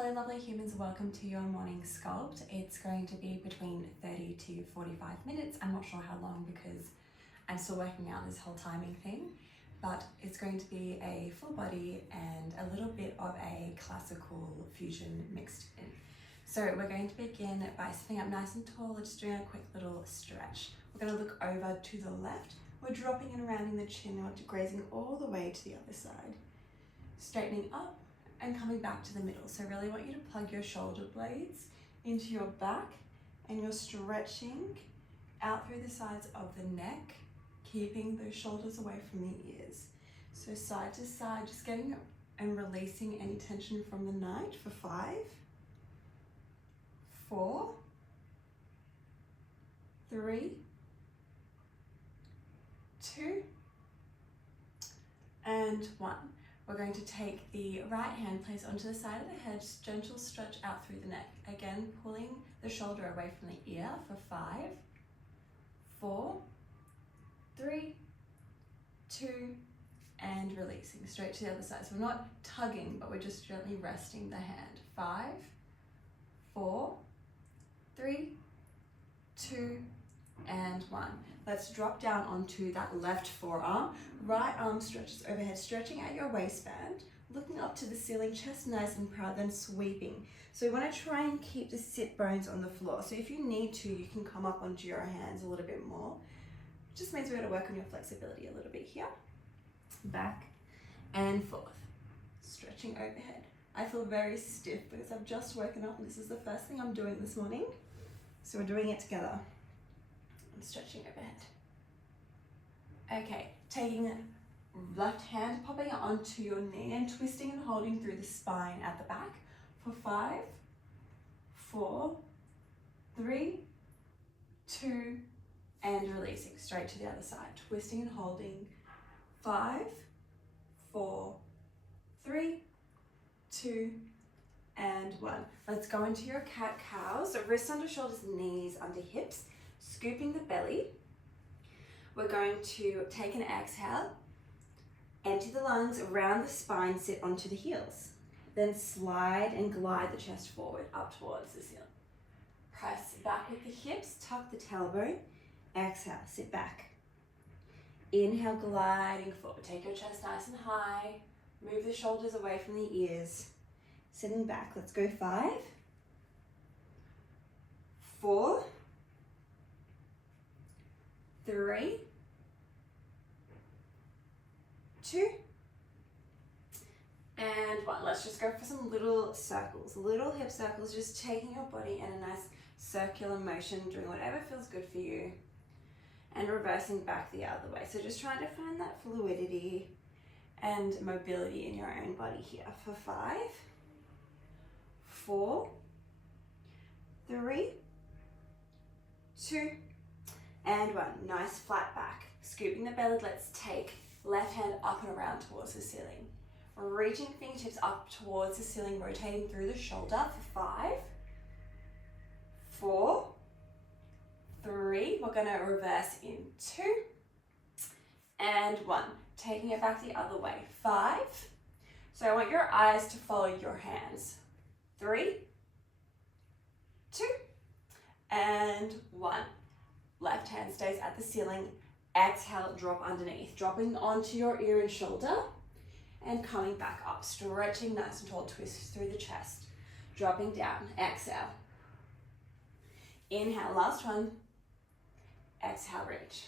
Hello lovely humans, welcome to your morning sculpt. It's going to be between 30 to 45 minutes. I'm not sure how long because I'm still working out this whole timing thing, but it's going to be a full body and a little bit of a classical fusion mixed in. So we're going to begin by sitting up nice and tall, just doing a quick little stretch. We're going to look over to the left. We're dropping and rounding the chin, and we're grazing all the way to the other side. Straightening up and coming back to the middle. So really want you to plug your shoulder blades into your back, and you're stretching out through the sides of the neck, keeping those shoulders away from the ears. So side to side, just getting and releasing any tension from the night for 5, 4, 3, 2, and 1. We're going to take the right hand, place onto the side of the head, gentle stretch out through the neck. Again, pulling the shoulder away from the ear for 5, 4, 3, 2, and releasing. Straight to the other side. So we're not tugging, but we're just gently resting the hand. 5, 4, 3, 2, and 1. Let's drop down onto that left forearm. Right arm stretches overhead, stretching at your waistband, looking up to the ceiling, chest nice and proud, then sweeping. So we want to try and keep the sit bones on the floor. So if you need to, you can come up onto your hands a little bit more. It just means we're going to work on your flexibility a little bit here. Back and forth. Stretching overhead. I feel very stiff because I've just woken up and this is the first thing I'm doing this morning. So we're doing it together. Stretching overhead. Okay, taking left hand, popping it onto your knee and twisting and holding through the spine at the back for 5, 4, 3, 2, and releasing straight to the other side. Twisting and holding. 5, 4, 3, 2, and 1. Let's go into your cat-cows. So wrists under shoulders, knees under hips. Scooping the belly. We're going to take an exhale, empty the lungs, round the spine, sit onto the heels. Then slide and glide the chest forward, up towards the ceiling. Press back with the hips, tuck the tailbone. Exhale, sit back. Inhale, gliding forward. Take your chest nice and high. Move the shoulders away from the ears. Sitting back, let's go 5, 4, 3, 2, and 1. Let's just go for some little circles, little hip circles, just taking your body in a nice circular motion, doing whatever feels good for you, and reversing back the other way. So just trying to find that fluidity and mobility in your own body here for 5, 4, 3, 2, and 1. Nice flat back. Scooping the belly, let's take left hand up and around towards the ceiling. Reaching fingertips up towards the ceiling, rotating through the shoulder for 5, 4, 3. We're going to reverse in 2, and 1. Taking it back the other way. 5. So I want your eyes to follow your hands. 3, 2, and 1. Left hand stays at the ceiling. Exhale, drop underneath. Dropping onto your ear and shoulder and coming back up. Stretching nice and tall, twist through the chest. Dropping down, exhale. Inhale, last one. Exhale, reach.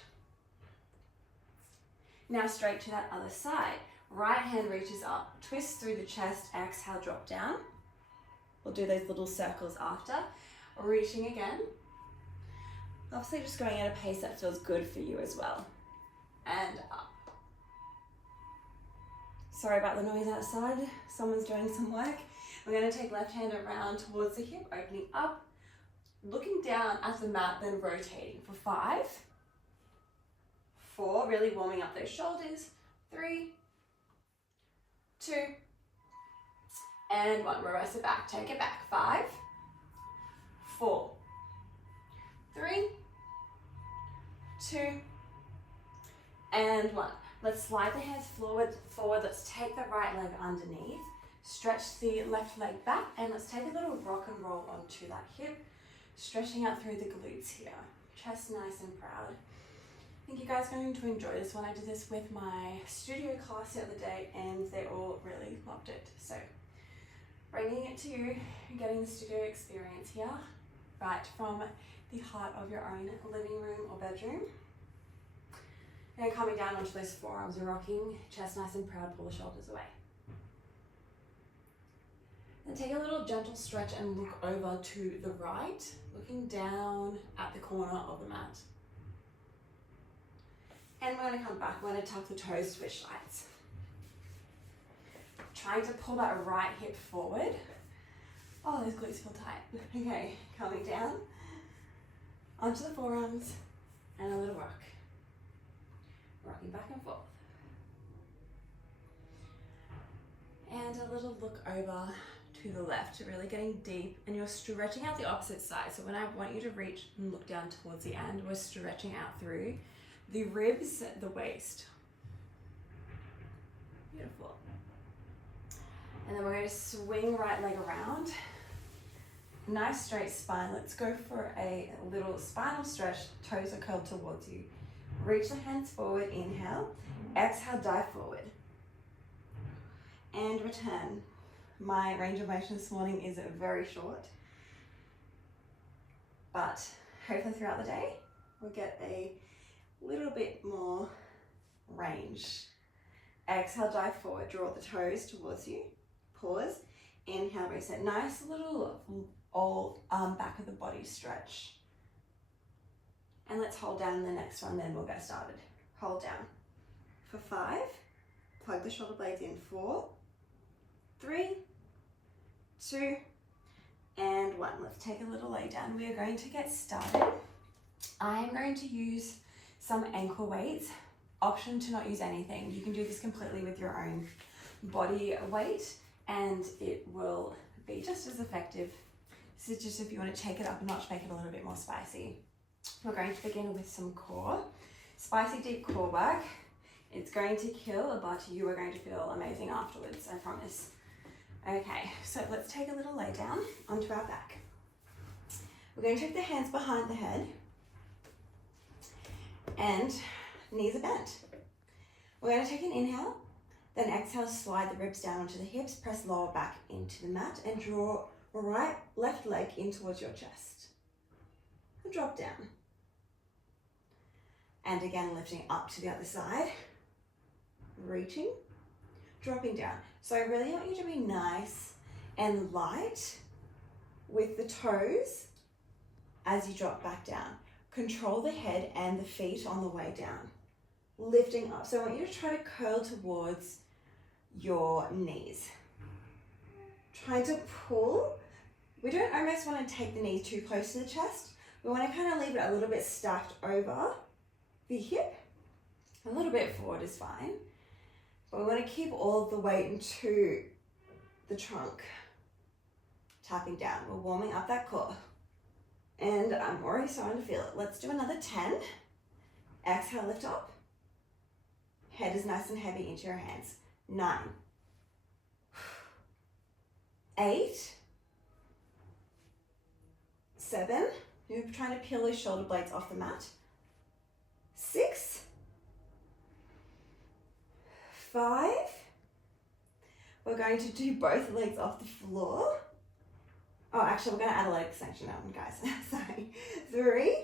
Now straight to that other side. Right hand reaches up, twist through the chest, exhale, drop down. We'll do those little circles after. Reaching again. Obviously just going at a pace that feels good for you as well. And up. Sorry about the noise outside. Someone's doing some work. We're going to take left hand around towards the hip, opening up, looking down at the mat, then rotating for 5, 4, really warming up those shoulders. 3, 2, and 1. Reverse it back. Take it back. 5, 4, 3, 2, and 1. Let's slide the hands forward. Let's take the right leg underneath. Stretch the left leg back and let's take a little rock and roll onto that hip, stretching out through the glutes here. Chest nice and proud. I think you guys are going to enjoy this one. I did this with my studio class the other day and they all really loved it. So bringing it to you, getting the studio experience here, right from the heart of your own living room or bedroom. And coming down onto those forearms and rocking, chest nice and proud, pull the shoulders away. Then take a little gentle stretch and look over to the right, looking down at the corner of the mat. And we're going to come back, we're going to tuck the toes, switch sides. Trying to pull that right hip forward. Oh, those glutes feel tight. Okay, coming down onto the forearms and a little rock. Rocking back and forth. And a little look over to the left, really getting deep, and you're stretching out the opposite side. So when I want you to reach and look down towards the end, we're stretching out through the ribs, the waist. Beautiful. And then we're going to swing right leg around. Nice straight spine. Let's go for a little spinal stretch. Toes are curled towards you. Reach the hands forward, inhale. Exhale, dive forward. And return. My range of motion this morning is very short, but hopefully throughout the day we'll get a little bit more range. Exhale, dive forward, draw the toes towards you. Pause, inhale, reset. Nice little all back of the body stretch. And let's hold down the next one, then we'll get started. Hold down for 5, plug the shoulder blades in, 4, 3, 2, and 1. Let's take a little lay down. We are going to get started. I am going to use some ankle weights. Option to not use anything. You can do this completely with your own body weight and it will be just as effective. This is just if you want to take it up a notch, make it a little bit more spicy. We're going to begin with some core. Spicy deep core work. It's going to kill, but you are going to feel amazing afterwards, I promise. Okay, so let's take a little lay down onto our back. We're going to take the hands behind the head and knees are bent. We're going to take an inhale, then exhale, slide the ribs down onto the hips, press lower back into the mat and draw right left leg in towards your chest. And drop down. And again, lifting up to the other side, reaching, dropping down. So I really want you to be nice and light with the toes as you drop back down. Control the head and the feet on the way down. Lifting up. So I want you to try to curl towards your knees. Trying to pull. We don't almost want to take the knees too close to the chest. We want to kind of leave it a little bit stacked over the hip. A little bit forward is fine. But we want to keep all of the weight into the trunk. Tapping down. We're warming up that core. And I'm already starting to feel it. Let's do another 10. Exhale, lift up. Head is nice and heavy into your hands. 9. 8. 7. You're trying to peel those shoulder blades off the mat. 6. 5. We're going to do both legs off the floor. Oh, actually, we're going to add a leg extension now, guys. Sorry. 3.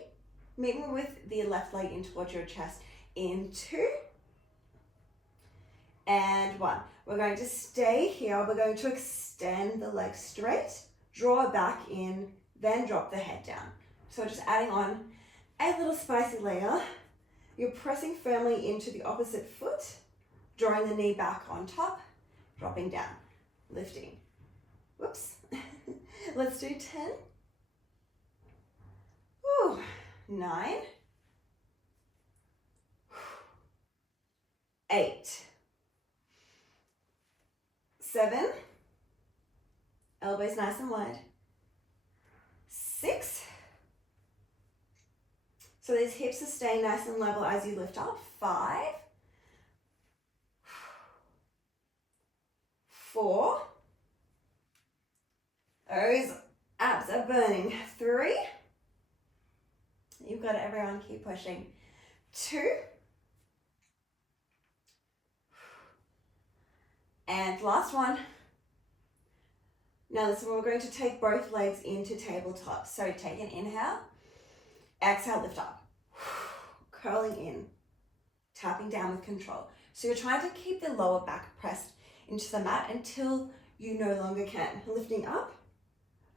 Meeting with the left leg in towards your chest. In 2. And 1. We're going to stay here. We're going to extend the leg straight, draw back in, then drop the head down. So just adding on a little spicy layer. You're pressing firmly into the opposite foot, drawing the knee back on top, dropping down, lifting. Whoops. Let's do 10. Woo. 9. 8. 7. Elbows nice and wide. 6. So these hips are staying nice and level as you lift up. 5. 4. Those abs are burning. 3. You've got it, everyone. Keep pushing. 2. And last one. Now this one, we're going to take both legs into tabletop. So take an inhale. Exhale, lift up. Curling in. Tapping down with control. So you're trying to keep the lower back pressed into the mat until you no longer can. Lifting up,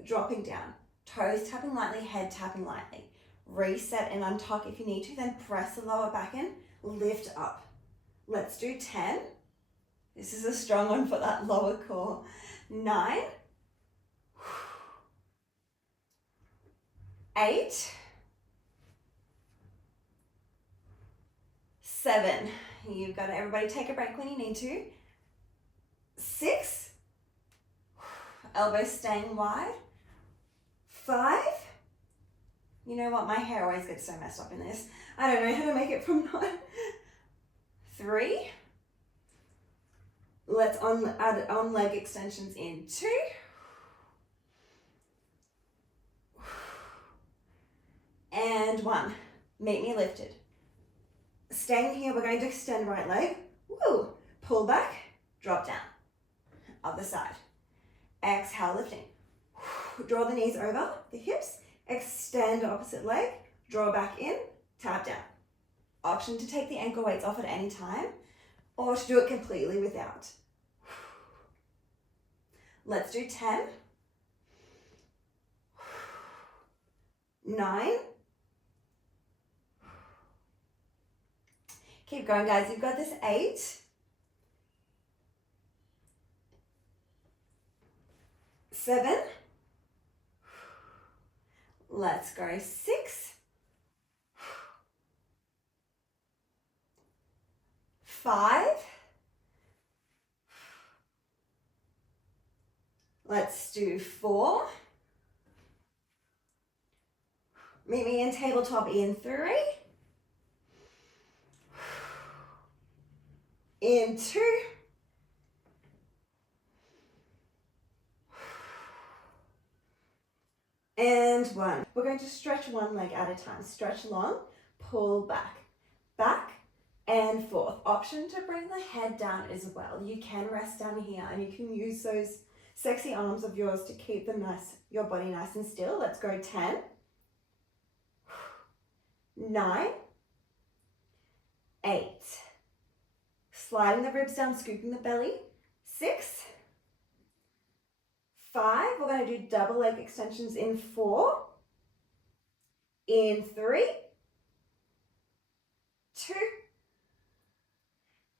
dropping down. Toes tapping lightly, head tapping lightly. Reset and untuck if you need to, then press the lower back in, lift up. Let's do 10. This is a strong one for that lower core. 9. 8. 7. You've got it. Everybody take a break when you need to. 6. Elbows staying wide. 5. You know what? My hair always gets so messed up in this. I don't know how to make it from 9. 3. Let's add on leg extensions in. 2. And 1. Meet me lifted. Staying here, we're going to extend right leg. Woo! Pull back, drop down. Other side. Exhale, lifting. Draw the knees over the hips. Extend opposite leg. Draw back in, tap down. Option to take the ankle weights off at any time or to do it completely without. Let's do 10. 9. Keep going, guys. You've got this. 8. 7. Let's go. 6. 5. Let's do 4. Meet me in tabletop in 3. In 2. And 1. We're going to stretch one leg at a time. Stretch long, pull back, back and forth. Option to bring the head down as well. You can rest down here and you can use those sexy arms of yours to keep them nice, your body nice and still. Let's go. 10. 9. 8. Sliding the ribs down, scooping the belly. 6. 5. We're going to do double leg extensions in 4. In 3. 2.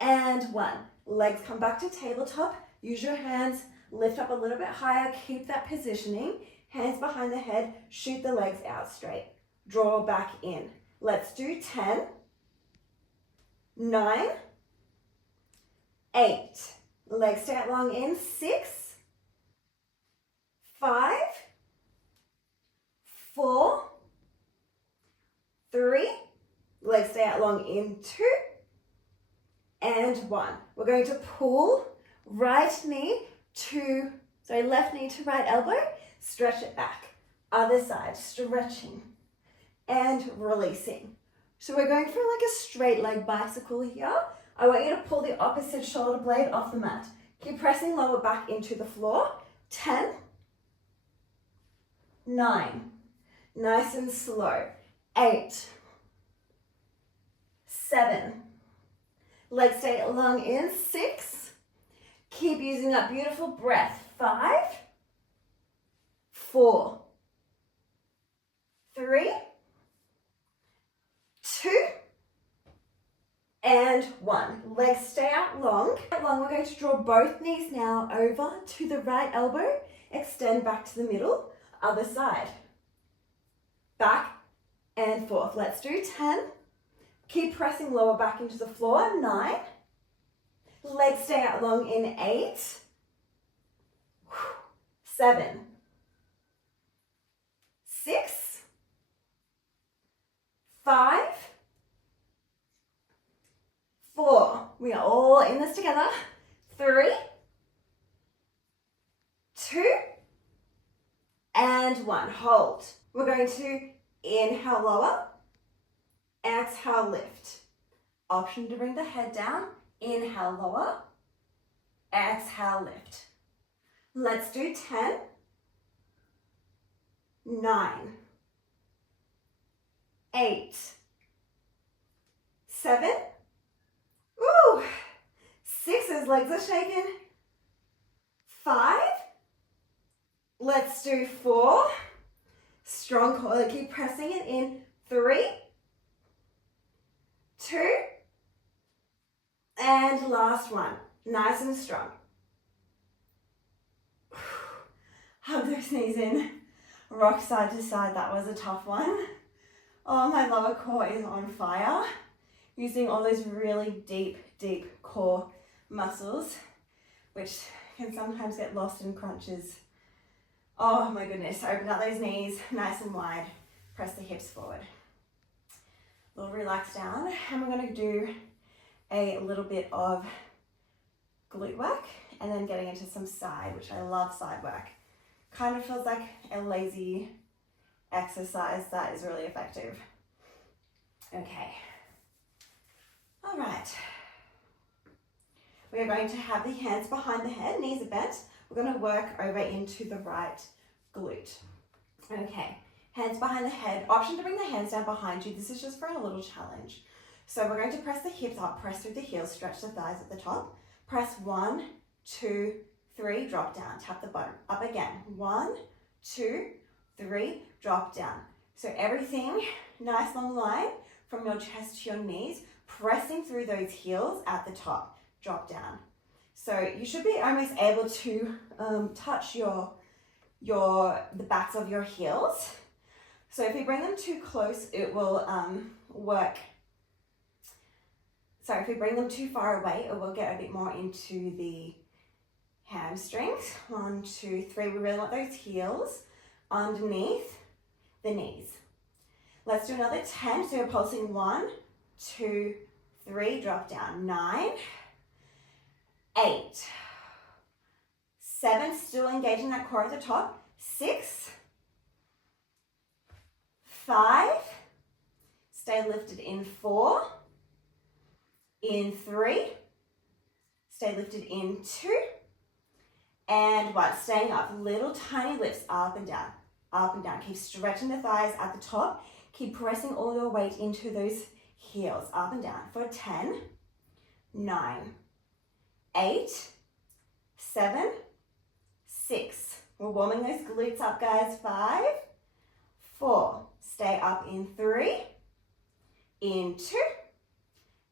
And 1. Legs come back to tabletop. Use your hands, lift up a little bit higher, keep that positioning. Hands behind the head, shoot the legs out straight. Draw back in. Let's do 10. 9. 8. Legs stay out long in. 6. 5. 4. 3. Legs stay out long in. 2. And 1. We're going to pull left knee to right elbow. Stretch it back. Other side, stretching and releasing. So we're going for like a straight leg bicycle here. I want you to pull the opposite shoulder blade off the mat. Keep pressing lower back into the floor. 10. 9. Nice and slow. 8. 7. Legs stay long in. 6. Keep using that beautiful breath. 5. 4. 3. 2. And 1. Legs stay out long. We're going to draw both knees now over to the right elbow. Extend back to the middle. Other side. Back and forth. Let's do 10. Keep pressing lower back into the floor. 9. Legs stay out long in 8. 7. 6. 5. 4. We are all in this together. 3. 2. and 1. Hold. We're going to inhale, lower. Exhale, lift. Option to bring the head down. Inhale, lower. Exhale, lift. Let's do 10, 9, 8, 7, ooh, 6 as legs are shaking, 5, let's do 4, strong core, keep pressing it in, 3, 2, and last one, nice and strong. Hug those knees in, rock side to side, that was a tough one. Oh, my lower core is on fire. Using all those really deep core muscles, which can sometimes get lost in crunches. Oh my goodness, open up those knees, nice and wide. Press the hips forward. A little relax down, and we're gonna do a little bit of glute work, and then getting into some side, which I love side work. Kind of feels like a lazy exercise that is really effective. Okay. All right. We're going to have the hands behind the head, knees are bent. We're going to work over into the right glute. Okay, hands behind the head. Option to bring the hands down behind you. This is just for a little challenge. So we're going to press the hips up, press through the heels, stretch the thighs at the top. Press 1, 2, 3, drop down. Tap the bottom. Up again. 1, 2, 3, drop down. So everything, nice long line from your chest to your knees, pressing through those heels at the top. Drop down. So you should be almost able to touch the backs of your heels. So if you bring them too close, it will work. So if we bring them too far away, it will get a bit more into the hamstrings. 1, 2, 3. We really want those heels underneath the knees. Let's do another 10. So you're pulsing 1, 2, 3. Drop down. 9, 8, 7. Still engaging that core at the top. 6, 5. Stay lifted in 4. In 3. Stay lifted in 2. And 1. Staying up. Little tiny lifts up and down. Up and down. Keep stretching the thighs at the top. Keep pressing all your weight into those heels. Up and down for 10, 9, 8, 7, 6. We're warming those glutes up, guys. 5, 4. Stay up in 3, in 2,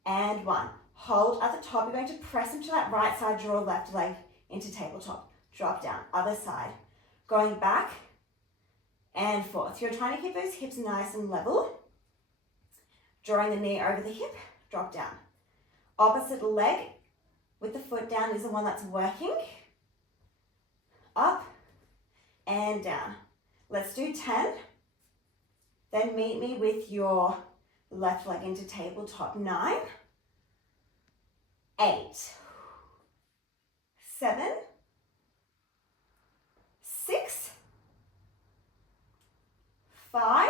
and 1. Hold at the top. You're going to press into that right side, draw left leg into tabletop. Drop down. Other side. Going back and forth. You're trying to keep those hips nice and level. Drawing the knee over the hip. Drop down. Opposite leg with the foot down is the one that's working. Up and down. Let's do 10. Then meet me with your left leg into tabletop. 9, 8, 7, 6, 5,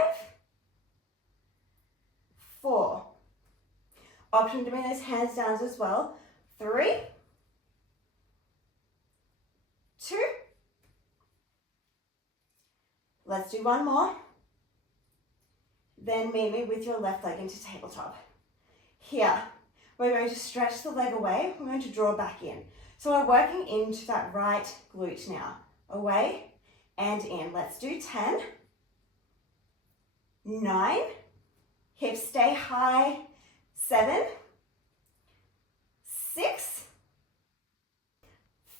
4. Option to bring those hands down as well. 3, 2. Let's do one more. Then meet me with your left leg into tabletop. Here, we're going to stretch the leg away. We're going to draw back in. So we're working into that right glute now. Away and in. Let's do 10, 9, hips stay high, 7, 6,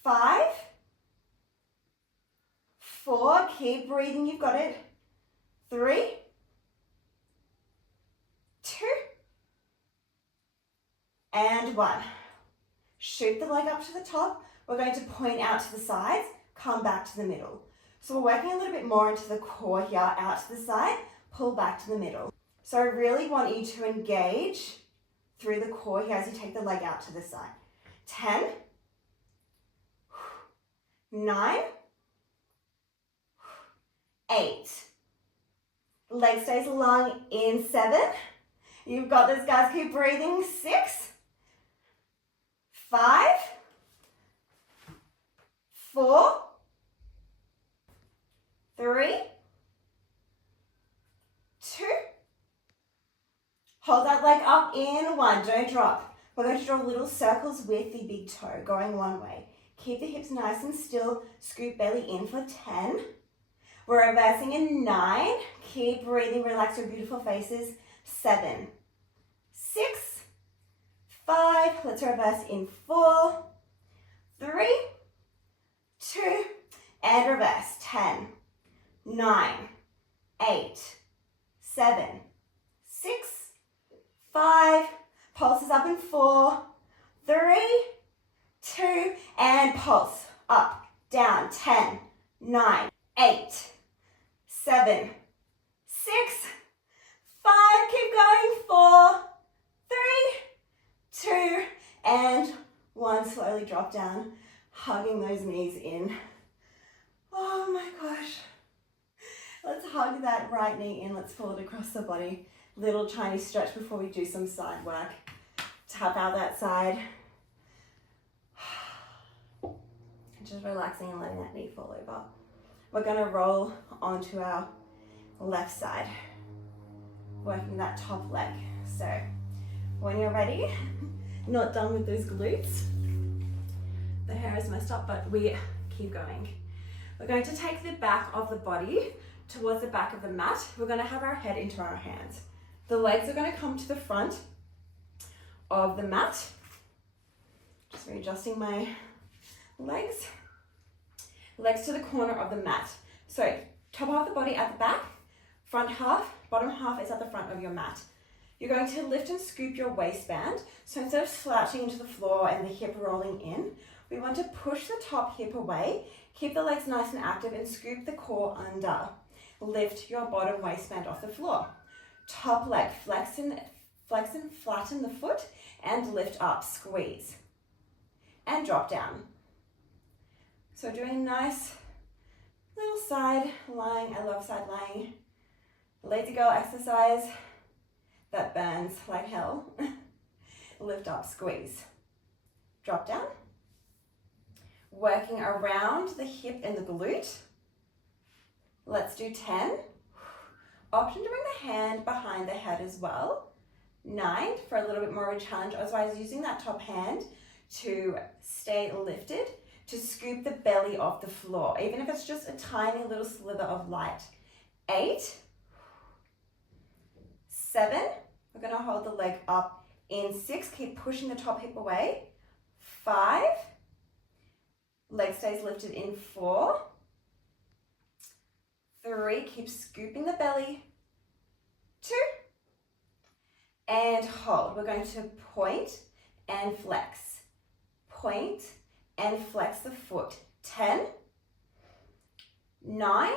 5, 4, keep breathing, you've got it, 3, 2, and 1. Shoot the leg up to the top. We're going to point out to the sides, come back to the middle. So we're working a little bit more into the core here, out to the side, pull back to the middle. So I really want you to engage through the core here as you take the leg out to the side. 10, 9, 8. Leg stays long in 7. You've got this, guys. Keep breathing. 6, 5, 4, 3, 2. Hold that leg up in 1. Don't drop. We're going to draw little circles with the big toe going one way. Keep the hips nice and still. Scoop belly in for 10. We're reversing in 9. Keep breathing. Relax your beautiful faces. 7, 6, 5. Let's reverse in 4, 3, 2, and reverse. 10, 9, 8, 7, 6, 5. Pulses up in 4, 3, 2, and pulse. Up, down. 10, 9, 8, 7, 6, 5. Keep going. 4, 3, 2, and 1. Slowly drop down, hugging those knees in. Oh my gosh. Let's hug that right knee in. Let's pull it across the body. Little tiny stretch before we do some side work. Tap out that side. Just relaxing and letting that knee fall over. We're going to roll onto our left side, working that top leg. So when you're ready, not done with those glutes. The hair is messed up, but we keep going. We're going to take the back of the body towards the back of the mat. We're going to have our head into our hands. The legs are going to come to the front of the mat. Just readjusting my legs. Legs to the corner of the mat. So top half of the body at the back, front half, bottom half is at the front of your mat. You're going to lift and scoop your waistband. So instead of slouching into the floor and the hip rolling in, we want to push the top hip away, keep the legs nice and active, and scoop the core under. Lift your bottom waistband off the floor. Top leg, flex and flatten the foot, and lift up, squeeze, and drop down. So doing a nice little side lying. I love side lying. Lazy girl exercise that burns like hell. Lift up, squeeze, drop down. Working around the hip and the glute. Let's do 10. Option to bring the hand behind the head as well. 9 for a little bit more of a challenge. Otherwise, using that top hand to stay lifted, to scoop the belly off the floor, even if it's just a tiny little slither of light. 8, 7. We're going to hold the leg up in 6. Keep pushing the top hip away. 5. Leg stays lifted in 4. 3. Keep scooping the belly. 2. And hold. We're going to point and flex. Point and flex the foot. 10. 9.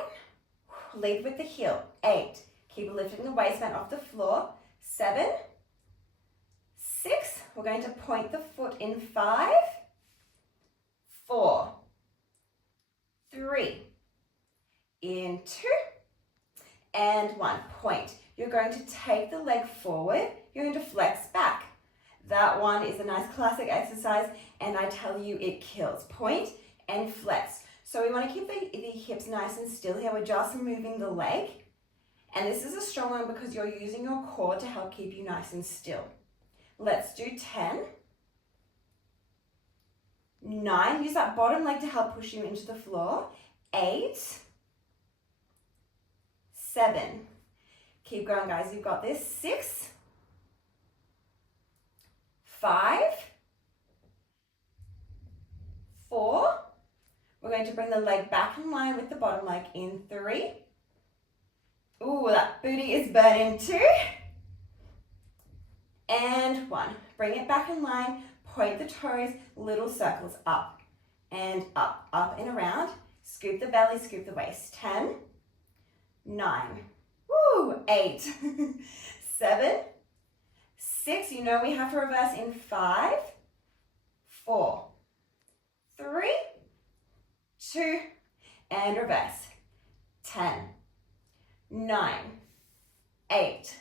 Lead with the heel. 8. Keep lifting the waistband off the floor. 7. 6. We're going to point the foot in 5. 4. 3. In 2. And 1. Point. You're going to take the leg forward. You're going to flex back. That one is a nice classic exercise, and I tell you, it kills. Point and flex. So we want to keep the hips nice and still here. We're just moving the leg. And this is a strong one because you're using your core to help keep you nice and still. Let's do 10. 9. Use that bottom leg to help push you into the floor. 8. 7. Keep going, guys. You've got this. 6. 5. 4. We're going to bring the leg back in line with the bottom leg in 3. Ooh, that booty is burning. 2. And 1. Bring it back in line. Point the toes, little circles up and up, up and around. Scoop the belly, scoop the waist. 10. 9. Woo! 8. 7. 6. You know we have to reverse in 5. 4. 3. 2. And reverse. 10. 9, 8,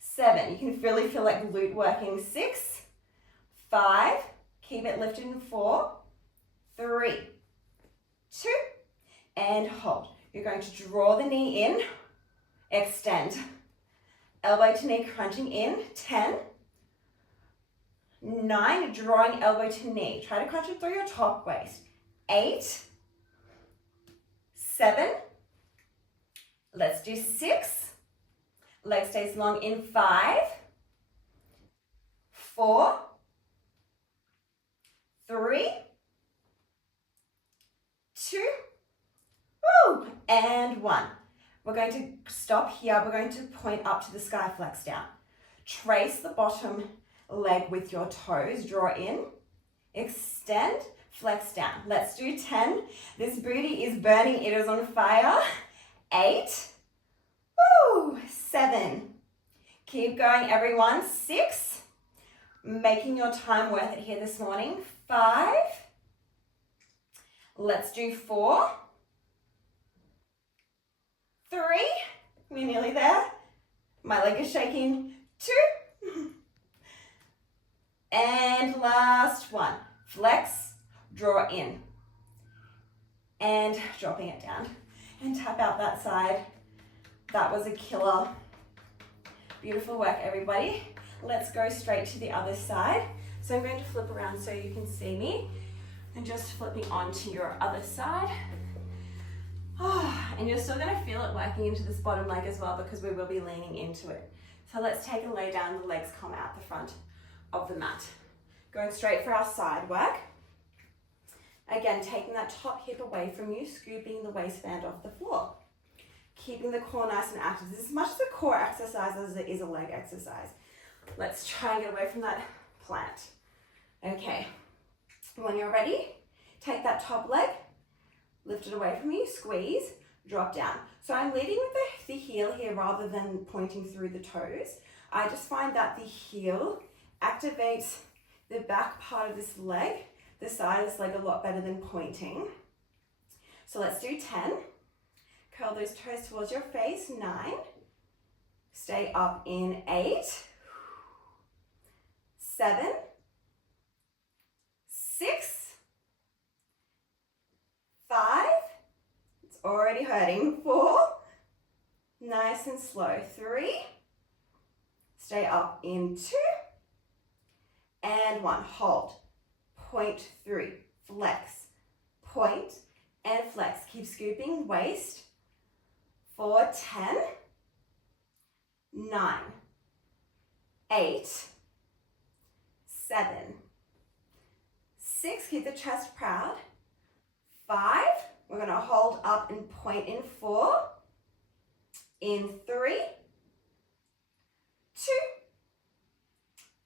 7. You can really feel like glute working. 6, 5. Keep it lifted in 4, 3, 2, and hold. You're going to draw the knee in, extend. Elbow to knee crunching in. 10, 9, drawing elbow to knee. Try to crunch it through your top waist. 8, 7, let's do 6, leg stays long in 5, 4, 3, 2, woo, and 1. We're going to stop here. We're going to point up to the sky, flex down. Trace the bottom leg with your toes, draw in, extend, flex down. Let's do 10. This booty is burning, it is on fire. 8, woo, 7. Keep going, everyone. 6, making your time worth it here this morning. 5, let's do 4, 3, we're nearly there. My leg is shaking. 2, and last one. Flex, draw in, and dropping it down. And tap out that side. That was a killer. Beautiful work, everybody. Let's go straight to the other side. So I'm going to flip around so you can see me. And just flipping onto your other side. And you're still going to feel it working into this bottom leg as well because we will be leaning into it. So let's take a lay down. The legs come out the front of the mat. Going straight for our side work. Again, taking that top hip away from you, scooping the waistband off the floor. Keeping the core nice and active. This is as much as a core exercise as it is a leg exercise. Let's try and get away from that plant. Okay, when you're ready, take that top leg, lift it away from you, squeeze, drop down. So I'm leading with the heel here rather than pointing through the toes. I just find that the heel activates the back part of this leg, the side of this leg, a lot better than pointing. So let's do 10. Curl those toes towards your face. 9. Stay up in 8. 7. 6. 5. It's already hurting. 4. Nice and slow. 3. Stay up in 2. And 1. Hold. Point 3. Flex. Point and flex. Keep scooping. Waist. 4, 10. 9. 8. 7. 6. Keep the chest proud. 5. We're going to hold up and point in 4. In 3. 2.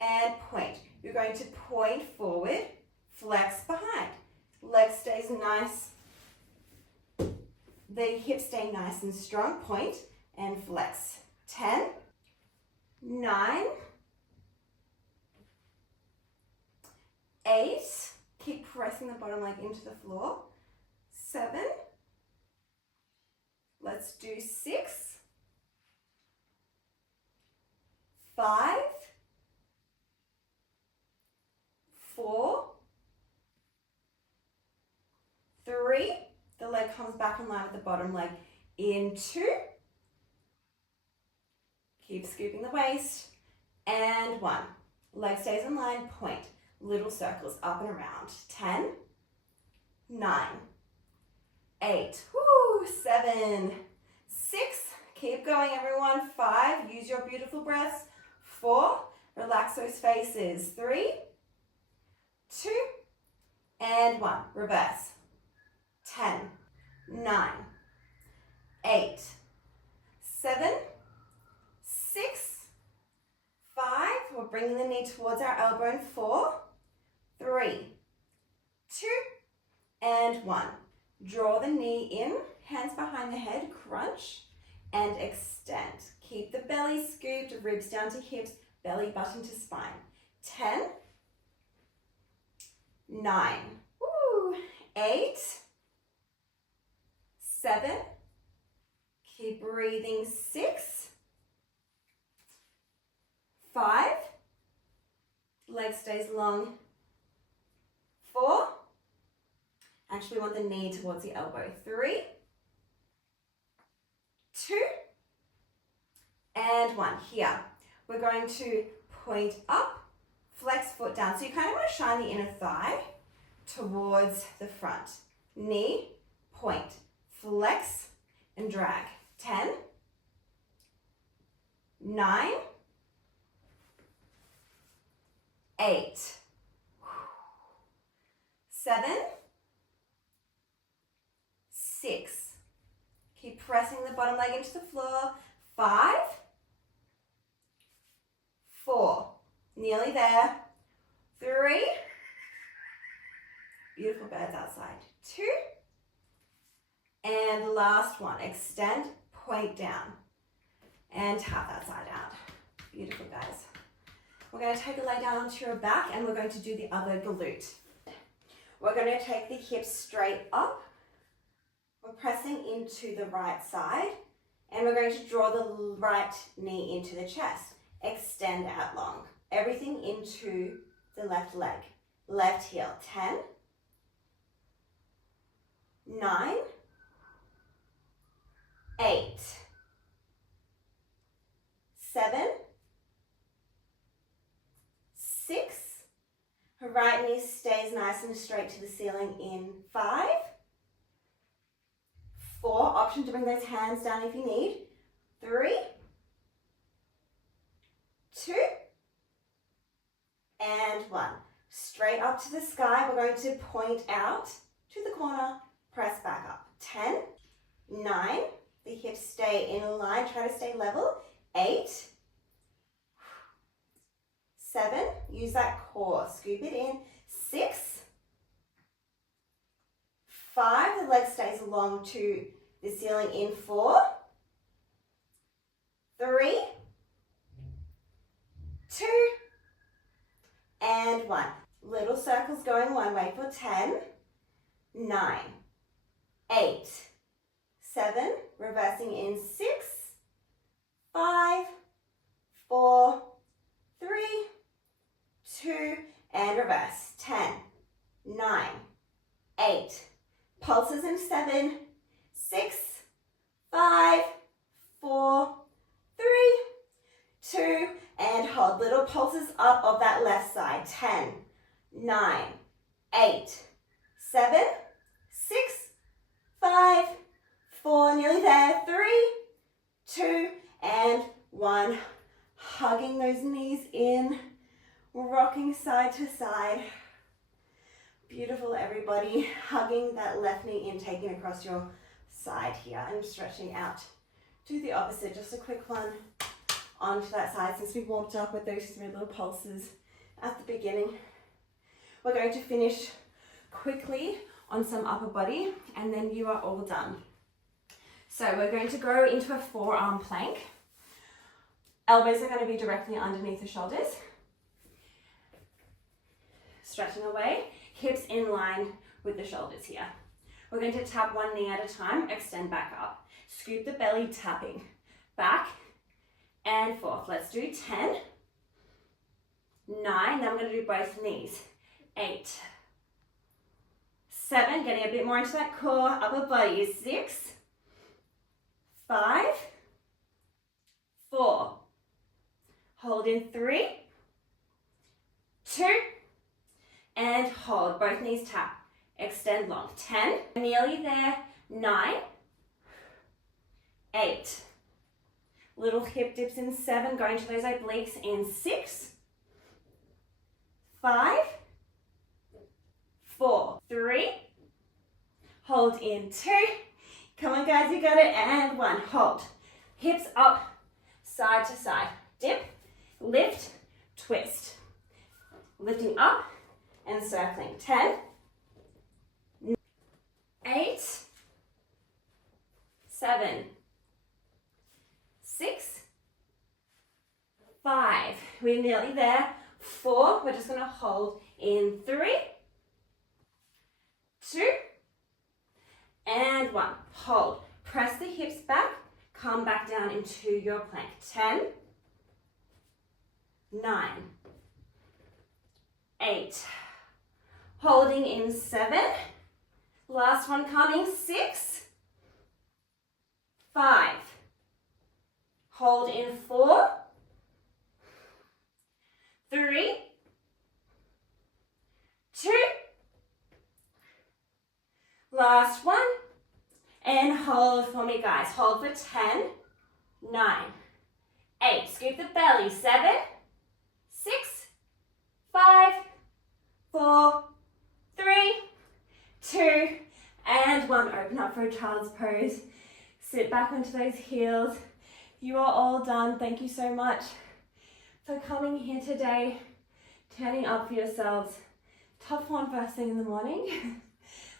And point. You're going to point forward, flex behind. Leg stays nice. The hips stay nice and strong. Point and flex. 10, 9, 8. Keep pressing the bottom leg into the floor. 7. Let's do 6. 5. 4, 3, the leg comes back in line with the bottom leg, in 2, keep scooping the waist, and 1, leg stays in line, point, little circles up and around, 10, 9, 8, 7, 6, keep going everyone, 5, use your beautiful breaths, 4, relax those faces, 3, 2, and 1. Reverse. 10, 9, 8, 7, 6, 5. We're bringing the knee towards our elbow in 4, 3, 2, and 1. Draw the knee in, hands behind the head, crunch, and extend. Keep the belly scooped, ribs down to hips, belly button to spine. 10, 9, 8, 7, keep breathing, 6, 5, leg stays long, 4, actually we want the knee towards the elbow, 3, 2, and 1. Here, we're going to point up, flex foot down. So you kind of want to shine the inner thigh towards the front. Knee, point, flex, and drag. 10, 9, 8, 7, 6. Keep pressing the bottom leg into the floor. 5, 4, nearly there. 3, beautiful birds outside. 2, and last one, extend, point down, and tap that side out. Beautiful, guys. We're going to take a lay down onto your back, and we're going to do the other glute. We're going to take the hips straight up. We're pressing into the right side, and we're going to draw the right knee into the chest. Extend out long. Everything into the left leg. Left heel. 10, 9, 8, 7, 6. Her right knee stays nice and straight to the ceiling in 5, 4. Option to bring those hands down if you need. 3, 2, and 1. Straight up to the sky. We're going to point out to the corner, press back up. 10, 9, the hips stay in line, try to stay level. 8, 7, use that core, scoop it in. 6, 5, the leg stays long to the ceiling in. 4, 3, 2, and 1. Little circles going one way for 10, 9, 8, 7, reversing in 6, 5, 4, 3, 2, and reverse. 10, 9, 8, pulses in 7, 6, 5, 4, 3, 2, and hold. Little pulses up of that left side. 10, 9, 8, 7, 6, 5, 4, nearly there. 3, 2, and 1. Hugging those knees in, rocking side to side. Beautiful, everybody. Hugging that left knee in, taking across your side here and stretching out to the opposite. Just a quick one onto that side since we warmed up with those 3 little pulses at the beginning. We're going to finish quickly on some upper body, and then you are all done. So we're going to go into a forearm plank. Elbows are going to be directly underneath the shoulders. Stretching away, hips in line with the shoulders here. We're going to tap one knee at a time, extend back up. Scoop the belly, tapping back and forth. Let's do 10, 9, then I'm going to do both knees. 8, 7, getting a bit more into that core, upper body is 6, 5, 4, hold in 3, 2, and hold. Both knees tap. Extend long. 10, nearly there. 9, 8. Little hip dips in 7, going to those obliques in 6, 5, 4, 3, hold in 2. Come on, guys, you got it. And 1, hold. Hips up, side to side. Dip, lift, twist. Lifting up and circling. 10, 8, 7, 6, 5. We're nearly there. 4, we're just going to hold in 3, 2, and 1. Hold. Press the hips back, Come back down into your plank. 10, 9, 8, holding in 7, last one coming, 6, 5, hold in 4, 3, 2, last one, and hold for me, guys. Hold for 10, 9, 8, scoop the belly, 7, 6, 5, 4, 3, 2, and 1. Open up for a child's pose. Sit back onto those heels. You are all done. Thank you so much for coming here today, turning up for yourselves. Tough one first thing in the morning.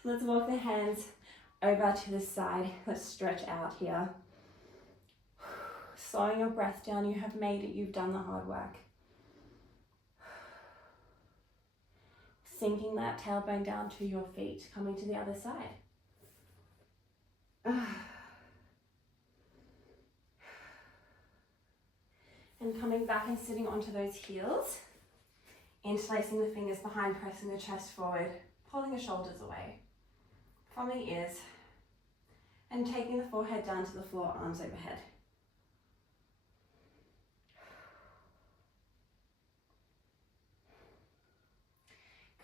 Let's walk the hands over to the side. Let's stretch out here. Slowing your breath down. You have made it. You've done the hard work. Sinking that tailbone down to your feet, coming to the other side. And coming back and sitting onto those heels, interlacing the fingers behind, pressing the chest forward, pulling the shoulders away from the ears, and taking the forehead down to the floor, arms overhead.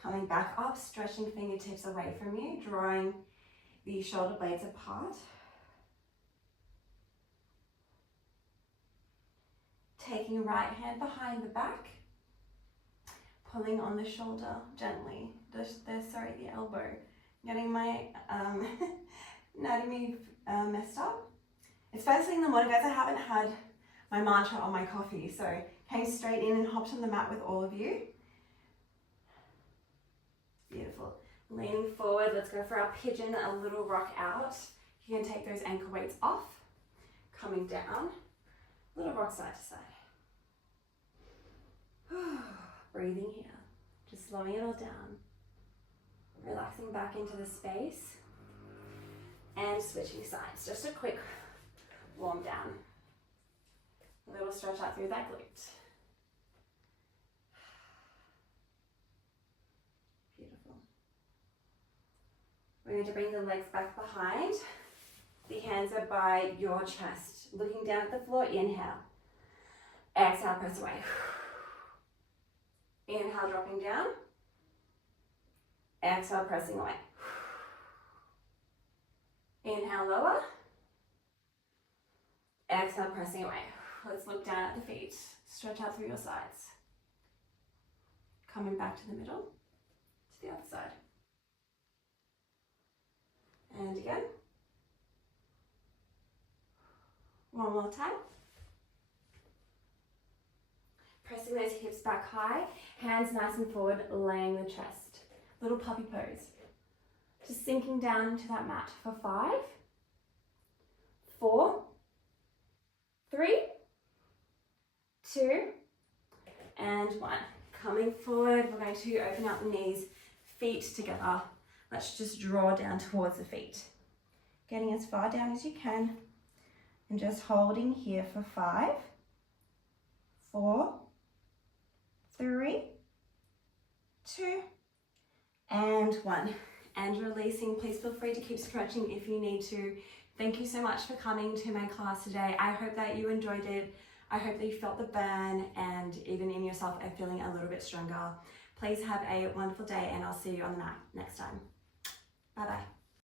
Coming back up, stretching fingertips away from you, drawing the shoulder blades apart. Taking right hand behind the back, pulling on the shoulder gently, the elbow. Getting my anatomy messed up. It's first thing in the morning, guys. I haven't had my mantra or my coffee, so came straight in and hopped on the mat with all of you. Beautiful. Leaning forward, let's go for our pigeon, a little rock out. You can take those ankle weights off. Coming down, little rock side to side. Breathing here, just slowing it all down. Relaxing back into the space and switching sides. Just a quick warm down. A little stretch out through that glute. Beautiful. We're going to bring the legs back behind. The hands are by your chest. Looking down at the floor, inhale. Exhale, press away. Inhale, dropping down. Exhale, pressing away. Inhale, lower. Exhale, pressing away. Let's look down at the feet. Stretch out through your sides. Coming back to the middle, to the other side. And again. One more time. Pressing those hips back high, hands nice and forward, laying the chest. Little puppy pose. Just sinking down into that mat for 5, 4, 3, 2, and 1. Coming forward, we're going to open up the knees, feet together. Let's just draw down towards the feet. Getting as far down as you can, and just holding here for 5, 4, 3, 2, and 1. And releasing. Please feel free to keep stretching if you need to. Thank you so much for coming to my class today. I hope that you enjoyed it. I hope that you felt the burn and even in yourself are feeling a little bit stronger. Please have a wonderful day and I'll see you on the mat next time. Bye bye.